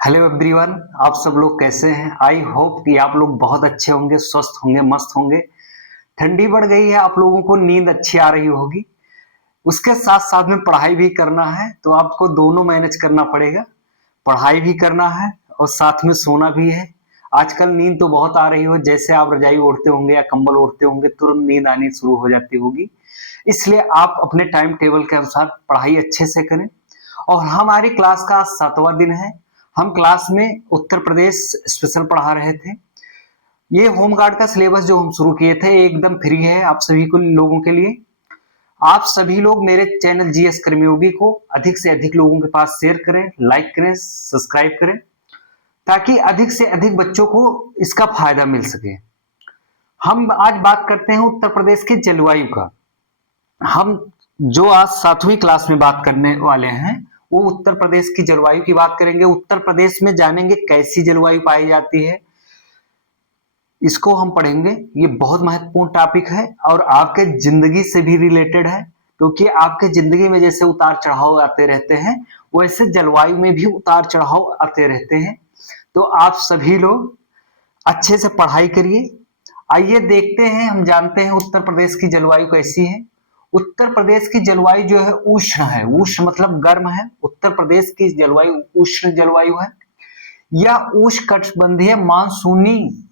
Hello everyone. आप सब लोग कैसे हैं? आई होप कि आप लोग बहुत अच्छे होंगे, स्वस्थ होंगे, मस्त होंगे। ठंडी बढ़ गई है, आप लोगों को नींद अच्छी आ रही होगी। उसके साथ साथ में पढ़ाई भी करना है, तो आपको दोनों मैनेज करना पड़ेगा। पढ़ाई भी करना है और साथ में सोना भी है। आजकल नींद तो बहुत आ रही हो, जैसे आप रजाई ओढ़ते होंगे या कंबल ओढ़ते होंगे तुरंत नींद आनी शुरू हो जाती होगी। इसलिए आप अपने टाइम टेबल के अनुसार पढ़ाई अच्छे से करें। और हमारी क्लास का 7वां दिन है। हम क्लास में उत्तर प्रदेश स्पेशल पढ़ा रहे थे। ये होम गार्ड का सिलेबस जो हम शुरू किए थे एकदम फ्री है आप सभी को लोगों के लिए। आप सभी लोग मेरे चैनल जीएस कर्मयोगी को अधिक से अधिक लोगों के पास शेयर करें, लाइक करें, सब्सक्राइब करें, ताकि अधिक से अधिक बच्चों को इसका फायदा मिल सके। हम आज बात करते हैं उत्तर प्रदेश के जलवायु का। हम जो आज 7वीं क्लास में बात करने वाले हैं वो उत्तर प्रदेश की जलवायु की बात करेंगे। उत्तर प्रदेश में जानेंगे कैसी जलवायु पाई जाती है, इसको हम पढ़ेंगे। ये बहुत महत्वपूर्ण टॉपिक है और आपके जिंदगी से भी रिलेटेड है, क्योंकि आपके जिंदगी में जैसे उतार चढ़ाव आते रहते हैं वैसे जलवायु में भी उतार चढ़ाव आते रहते हैं। तो आप सभी लोग अच्छे से पढ़ाई करिए। आइए देखते हैं, हम जानते हैं उत्तर प्रदेश की जलवायु कैसी है। उत्तर प्रदेश की जलवायु जो है उष्ण है। उष्ण मतलब गर्म है। उत्तर प्रदेश की जलवायु उष्ण जलवायु है। यह उष्णकटिबंधीय मानसूनी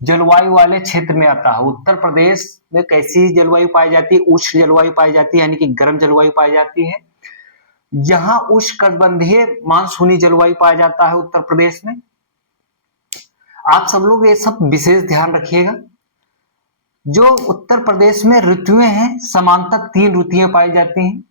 जलवायु वाले क्षेत्र में आता है। उत्तर प्रदेश में कैसी जलवायु पाई जाती है? उष्ण जलवायु पाई जाती है, यानी कि गर्म जलवायु पाई जाती है। यहाँ उष्णकटिबंधीय मानसूनी जलवायु पाया जाता है उत्तर प्रदेश में। आप सब लोग ये सब विशेष ध्यान रखिएगा। जो उत्तर प्रदेश में ऋतुएं हैं, समानतः 3 ऋतुएं पाई जाती हैं।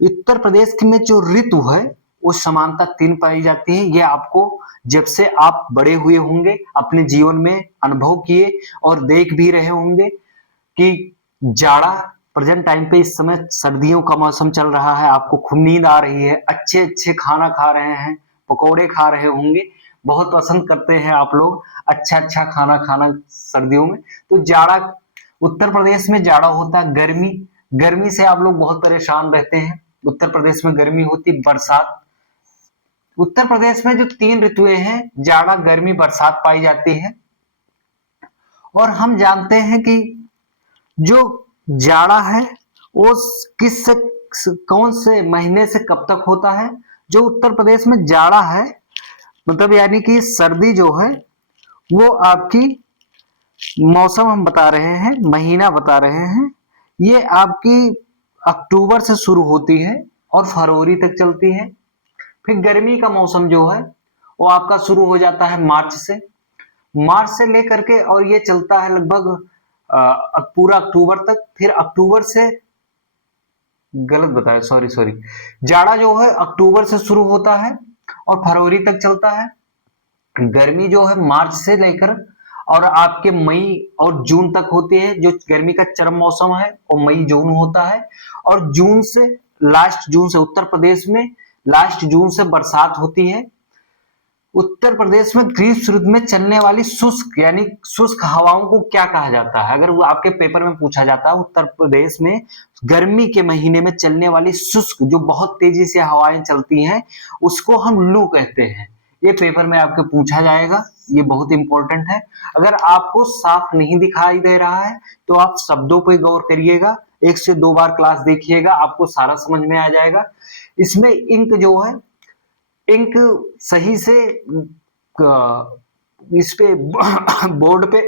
उत्तर प्रदेश में जो ऋतु है वो समानतः 3 पाई जाती है। ये आपको जब से आप बड़े हुए होंगे अपने जीवन में अनुभव किए और देख भी रहे होंगे कि जाड़ा प्रेजेंट टाइम पे इस समय सर्दियों का मौसम चल रहा है, आपको खूब नींद आ रही है, अच्छे अच्छे खाना खा रहे हैं, पकौड़े खा रहे होंगे। बहुत पसंद करते हैं आप लोग अच्छा अच्छा खाना खाना सर्दियों में। तो जाड़ा, उत्तर प्रदेश में जाड़ा होता है। गर्मी, गर्मी से आप लोग बहुत परेशान रहते हैं। उत्तर प्रदेश में गर्मी होती, बरसात। उत्तर प्रदेश में जो 3 ऋतुएं हैं, जाड़ा, गर्मी, बरसात पाई जाती है। और हम जानते हैं कि जो जाड़ा है वो किस से कौन से महीने से कब तक होता है? जो उत्तर प्रदेश में जाड़ा है मतलब यानी कि सर्दी जो है वो आपकी मौसम हम बता रहे हैं, महीना बता रहे हैं। ये आपकी अक्टूबर से शुरू होती है और फरवरी तक चलती है। फिर गर्मी का मौसम जो है वो आपका शुरू हो जाता है मार्च से। मार्च से लेकर के और ये चलता है लगभग पूरा अक्टूबर तक। फिर अक्टूबर से, गलत बताया, सॉरी सॉरी, जाड़ा जो है अक्टूबर से शुरू होता है और फरवरी तक चलता है। गर्मी जो है मार्च से लेकर और आपके मई और जून तक होती है। जो गर्मी का चरम मौसम है वो मई जून होता है। और जून से, लास्ट जून से उत्तर प्रदेश में लास्ट जून से बरसात होती है। उत्तर प्रदेश में ग्रीष्म ऋतु में चलने वाली शुष्क यानी शुष्क हवाओं को क्या कहा जाता है? अगर वो आपके पेपर में पूछा जाता है उत्तर प्रदेश में गर्मी के महीने में चलने वाली शुष्क जो बहुत तेजी से हवाएं चलती हैं उसको हम लू कहते हैं। ये पेपर में आपके पूछा जाएगा, ये बहुत इंपॉर्टेंट है। अगर आपको साफ नहीं दिखाई दे रहा है तो आप शब्दों पर गौर करिएगा, 1 से 2 बार क्लास देखिएगा, आपको सारा समझ में आ जाएगा। इसमें इंक जो है, इंक सही से इस पे बोर्ड पे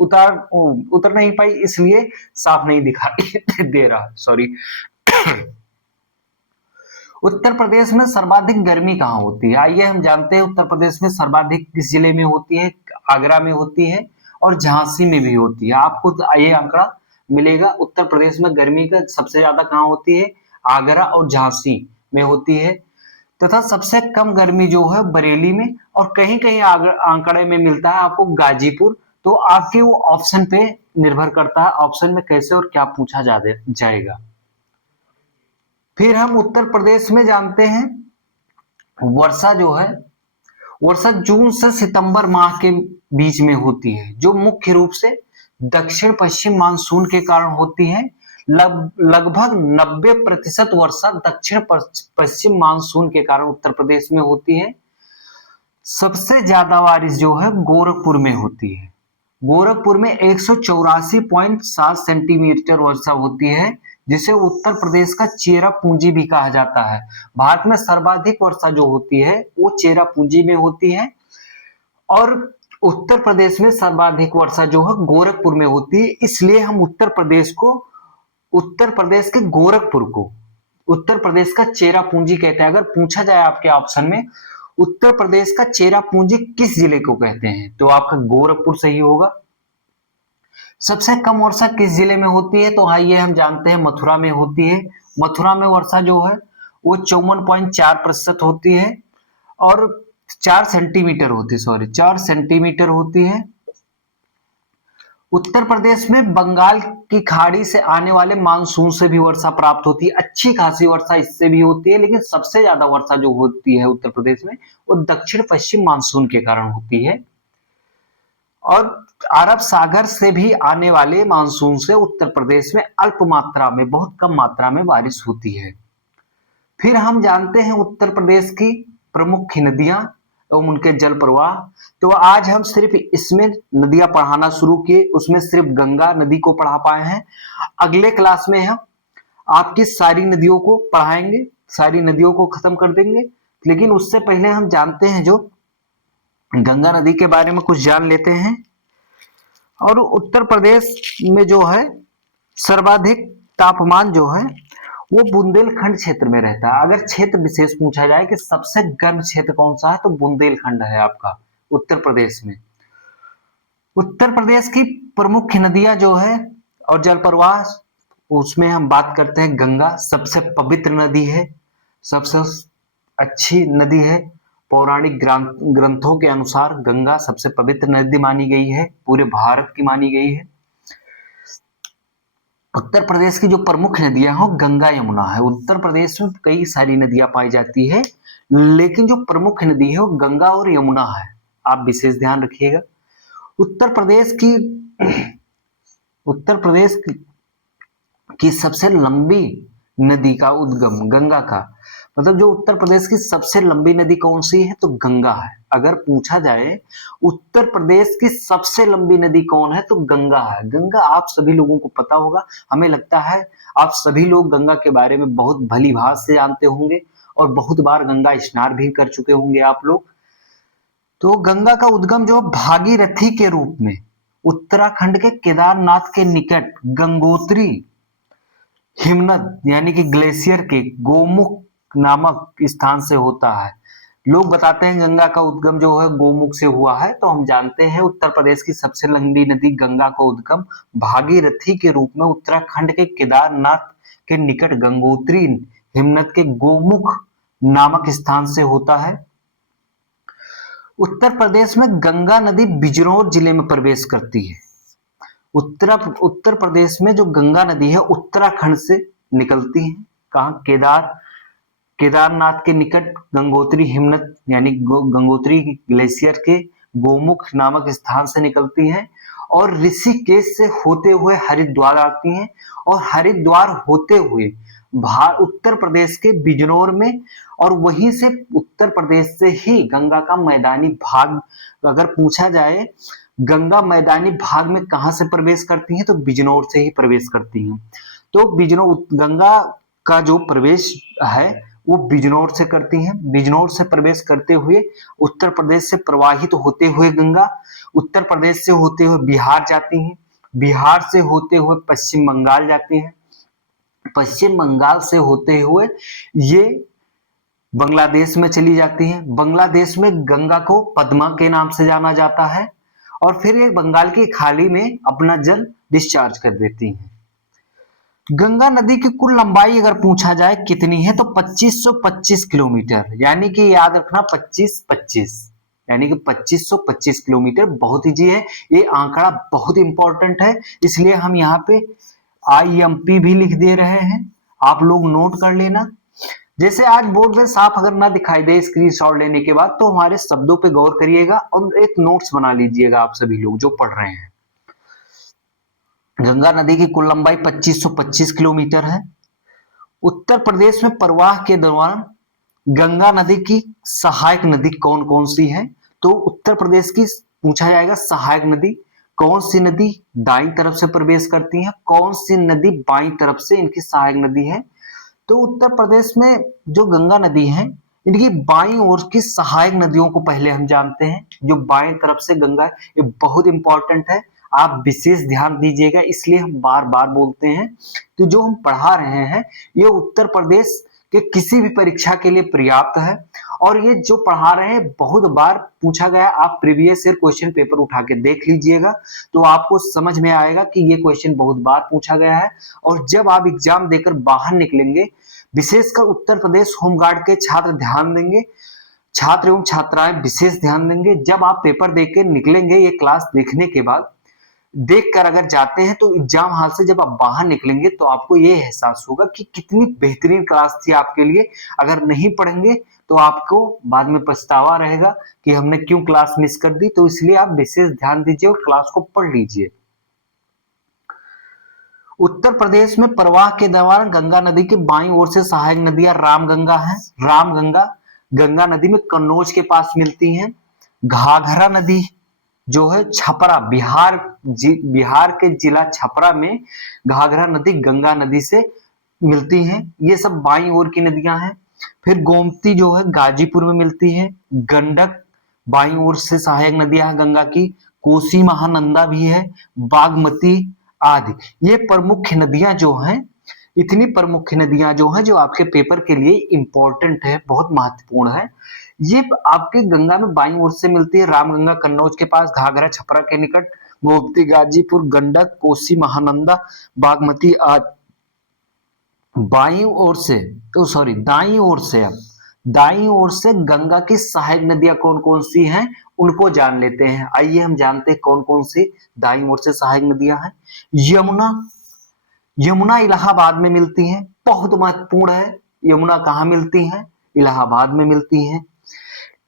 उतर नहीं पाई, इसलिए साफ नहीं दिखाई दे रहा, सॉरी। उत्तर प्रदेश में सर्वाधिक गर्मी कहाँ होती है? आइए हम जानते हैं उत्तर प्रदेश में सर्वाधिक किस जिले में होती है। आगरा में होती है और झांसी में भी होती है। आपको ये आंकड़ा मिलेगा। उत्तर प्रदेश में गर्मी का सबसे ज्यादा कहाँ होती है? आगरा और झांसी में होती है। तथा सबसे कम गर्मी जो है बरेली में और कहीं कहीं आंकड़े में मिलता है आपको गाजीपुर। तो आपके वो ऑप्शन पे निर्भर करता है, ऑप्शन में कैसे और क्या पूछा जाएगा। फिर हम उत्तर प्रदेश में जानते हैं वर्षा जो है, वर्षा जून से सितंबर माह के बीच में होती है, जो मुख्य रूप से दक्षिण पश्चिम मानसून के कारण होती है। लगभग 90% वर्षा दक्षिण पश्चिम मानसून के कारण उत्तर प्रदेश में होती है। सबसे ज्यादा बारिश जो है गोरखपुर में होती है। गोरखपुर में 184.7 सेंटीमीटर वर्षा होती है, जिसे उत्तर प्रदेश का चेरापूंजी भी कहा जाता है। भारत में सर्वाधिक वर्षा जो होती है वो चेरापूंजी में होती है, और उत्तर प्रदेश में सर्वाधिक वर्षा जो है गोरखपुर में होती है। इसलिए हम उत्तर प्रदेश के गोरखपुर को उत्तर प्रदेश का चेरापूंजी कहते हैं। अगर पूछा जाए आपके ऑप्शन में उत्तर प्रदेश का चेरापूंजी किस जिले को कहते हैं, तो आपका गोरखपुर सही होगा। सबसे कम वर्षा किस जिले में होती है, तो आइए हम जानते हैं मथुरा में होती है। मथुरा में वर्षा जो है वो 54.4% होती है, और 4 सेंटीमीटर होती है, 4 सेंटीमीटर होती है। उत्तर प्रदेश में बंगाल की खाड़ी से आने वाले मानसून से भी वर्षा प्राप्त होती है, अच्छी खासी वर्षा इससे भी होती है, लेकिन सबसे ज्यादा वर्षा जो होती है उत्तर प्रदेश में वो दक्षिण पश्चिम मानसून के कारण होती है। और अरब सागर से भी आने वाले मानसून से उत्तर प्रदेश में अल्प मात्रा में, बहुत कम मात्रा में बारिश होती है। फिर हम जानते हैं उत्तर प्रदेश की प्रमुख नदियां एवं उनके जल प्रवाह। तो आज हम सिर्फ इसमें नदियां पढ़ाना शुरू किए, उसमें सिर्फ गंगा नदी को पढ़ा पाए हैं। अगले क्लास में हम आपकी सारी नदियों को पढ़ाएंगे, सारी नदियों को खत्म कर देंगे। लेकिन उससे पहले हम जानते हैं जो गंगा नदी के बारे में कुछ जान लेते हैं। और उत्तर प्रदेश में जो है सर्वाधिक तापमान जो है वो बुंदेलखंड क्षेत्र में रहता है। अगर क्षेत्र विशेष पूछा जाए कि सबसे गर्म क्षेत्र कौन सा है, तो बुंदेलखंड है आपका उत्तर प्रदेश में। उत्तर प्रदेश की प्रमुख नदियां जो है और जल प्रवाह, उसमें हम बात करते हैं गंगा सबसे पवित्र नदी है, सबसे अच्छी नदी है। पौराणिक ग्रंथों के अनुसार गंगा सबसे पवित्र नदी मानी गई है, पूरे भारत की मानी गई है। उत्तर प्रदेश की जो प्रमुख नदियां हैं गंगा यमुना है। उत्तर प्रदेश में कई सारी नदियां पाई जाती है, लेकिन जो प्रमुख नदी है वो गंगा और यमुना है, आप विशेष ध्यान रखिएगा। उत्तर प्रदेश की सबसे लंबी नदी का उद्गम गंगा का, मतलब जो उत्तर प्रदेश की सबसे लंबी नदी कौन सी है, तो गंगा है। अगर पूछा जाए उत्तर प्रदेश की सबसे लंबी नदी कौन है, तो गंगा है। गंगा आप सभी लोगों को पता होगा, हमें लगता है आप सभी लोग गंगा के बारे में बहुत भली भांति से जानते होंगे और बहुत बार गंगा स्नान भी कर चुके होंगे आप लोग। तो गंगा का उद्गम जो भागीरथी के रूप में उत्तराखंड के केदारनाथ के निकट गंगोत्री हिमनद यानी कि ग्लेशियर के गोमुख नामक स्थान से होता है। लोग बताते हैं गंगा का उद्गम जो है गोमुख से हुआ है, तो हम जानते हैं उत्तर प्रदेश की सबसे लंबी नदी गंगा का उद्गम भागीरथी के रूप में उत्तराखंड के केदारनाथ के निकट गंगोत्री हिमनद के गोमुख नामक स्थान से होता है। उत्तर प्रदेश में गंगा नदी बिजनौर जिले में प्रवेश करती है। उत्तर प्रदेश में जो गंगा नदी है उत्तराखंड से निकलती है, कहाँ, केदारनाथ के निकट गंगोत्री हिमनद यानी गंगोत्री ग्लेशियर के गोमुख नामक स्थान से निकलती है, और ऋषिकेश से होते हुए हरिद्वार आती हैं, और हरिद्वार होते हुए उत्तर प्रदेश के बिजनौर में, और वहीं से उत्तर प्रदेश से ही गंगा का मैदानी भाग, अगर पूछा जाए गंगा मैदानी भाग में कहां से प्रवेश करती हैं, तो बिजनौर से ही प्रवेश करती हैं। तो गंगा का जो प्रवेश है वो बिजनौर से करती हैं। बिजनौर से प्रवेश करते हुए उत्तर प्रदेश से प्रवाहित होते हुए गंगा उत्तर प्रदेश से होते हुए बिहार जाती हैं, बिहार से होते हुए पश्चिम बंगाल जाती हैं, पश्चिम बंगाल से होते हुए ये बांग्लादेश में चली जाती हैं। बांग्लादेश में गंगा को पद्मा के नाम से जाना जाता है, और फिर ये बंगाल की खाड़ी में अपना जल डिस्चार्ज कर देती हैं। गंगा नदी की कुल लंबाई अगर पूछा जाए कितनी है, तो 2525 किलोमीटर, यानी कि याद रखना 2525, यानी कि 2525 किलोमीटर। बहुत इजी है, ये आंकड़ा बहुत इंपॉर्टेंट है, इसलिए हम यहाँ पे IMP भी लिख दे रहे हैं, आप लोग नोट कर लेना। जैसे आज बोर्ड में साफ अगर ना दिखाई दे स्क्रीनशॉट लेने के बाद, तो हमारे शब्दों पे गौर करिएगा और एक नोट्स बना लीजिएगा आप सभी लोग जो पढ़ रहे हैं। गंगा नदी की कुल लंबाई 2525 किलोमीटर है। उत्तर प्रदेश में प्रवाह के दौरान गंगा नदी की सहायक नदी कौन कौन सी है, तो उत्तर प्रदेश की पूछा जाएगा सहायक नदी। कौन सी नदी दाईं तरफ से प्रवेश करती है, कौन सी नदी बाईं तरफ से इनकी सहायक नदी है। तो उत्तर प्रदेश में जो गंगा नदी है, इनकी बाईं ओर की सहायक नदियों को पहले हम जानते हैं। जो बाईं तरफ से गंगा है, ये बहुत इंपॉर्टेंट है, आप विशेष ध्यान दीजिएगा, इसलिए हम बार बार बोलते हैं। तो जो हम पढ़ा रहे हैं ये उत्तर प्रदेश के किसी भी परीक्षा के लिए पर्याप्त है। और ये जो पढ़ा रहे हैं बहुत बार पूछा गया, आप प्रीवियस ईयर क्वेश्चन पेपर उठा के देख लीजिएगा तो आपको समझ में आएगा कि ये क्वेश्चन बहुत बार पूछा गया है। और जब आप एग्जाम देकर बाहर निकलेंगे, विशेषकर उत्तर प्रदेश होमगार्ड के छात्र ध्यान देंगे, छात्र एवं छात्राएं विशेष ध्यान देंगे। जब आप पेपर देख के निकलेंगे, ये क्लास देखने के बाद देखकर अगर जाते हैं, तो एग्जाम हॉल से जब आप बाहर निकलेंगे तो आपको ये एहसास होगा कि कितनी बेहतरीन क्लास थी आपके लिए। अगर नहीं पढ़ेंगे तो आपको बाद में पछतावा रहेगा कि हमने क्यों क्लास मिस कर दी। तो इसलिए आप विशेष ध्यान दीजिए और क्लास को पढ़ लीजिए। उत्तर प्रदेश में प्रवाह के दौरान गंगा नदी के बाईं ओर से सहायक नदियां रामगंगा है। रामगंगा गंगा नदी में कन्नौज के पास मिलती है। घाघरा नदी जो है छपरा, बिहार के जिला छपरा में घाघरा नदी गंगा नदी से मिलती है। ये सब बाईं ओर की नदियां हैं। फिर गोमती जो है गाजीपुर में मिलती है। गंडक बाईं ओर से सहायक नदियां हैं गंगा की। कोसी महानंदा भी है, बागमती आदि। ये प्रमुख नदियां जो हैं, इतनी प्रमुख नदियां जो हैं जो आपके पेपर के लिए इंपॉर्टेंट है, बहुत महत्वपूर्ण है। ये आपके गंगा में बाईं ओर से मिलती है। रामगंगा कन्नौज के पास, घाघरा छपरा के निकट, गोमती गाजीपुर, गंडक कोसी महानंदा बागमती आदि। बाईं ओर से दाईं ओर से, अब दाईं ओर से गंगा की सहायक नदियां कौन कौन सी हैं उनको जान लेते हैं। आइए हम जानते हैं कौन कौन सी दाईं ओर से सहायक नदियां हैं। यमुना इलाहाबाद में मिलती है, बहुत महत्वपूर्ण है। यमुना कहाँ मिलती है? इलाहाबाद में मिलती है।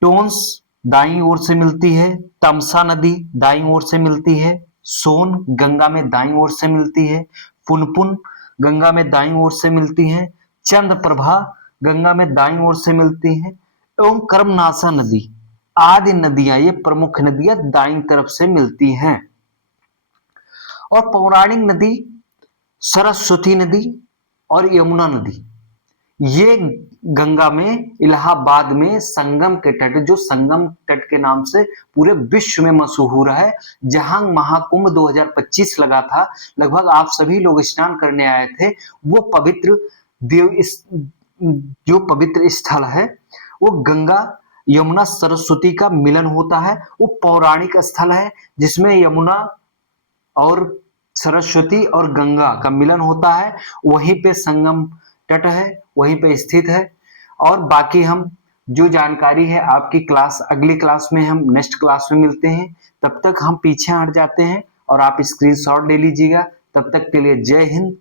टोंस दाईं ओर से मिलती है। तमसा नदी दाईं ओर से मिलती है। सोन गंगा में दाईं ओर से मिलती है। पुनपुन गंगा में दाईं ओर से मिलती है। चंद्रप्रभा गंगा में दाईं ओर से मिलती है। एवं कर्मनाशा नदी आदि नदियां, ये प्रमुख नदियां दाईं तरफ से मिलती हैं। और पौराणिक नदी सरस्वती नदी और यमुना नदी, ये गंगा में इलाहाबाद में संगम के तट, जो संगम तट के नाम से पूरे विश्व में मशहूर है, जहां महाकुंभ 2025 लगा था, लगभग आप सभी लोग स्नान करने आए थे। वो पवित्र जो पवित्र स्थल है वो गंगा यमुना सरस्वती का मिलन होता है। वो पौराणिक स्थल है जिसमें यमुना और सरस्वती और गंगा का मिलन होता है। वहीं पे संगम तट है, वहीं पे स्थित है। और बाकी हम जो जानकारी है आपकी क्लास, अगली क्लास में हम नेक्स्ट क्लास में मिलते हैं। तब तक हम पीछे हट जाते हैं और आप स्क्रीनशॉट ले लीजिएगा। तब तक के लिए जय हिंद,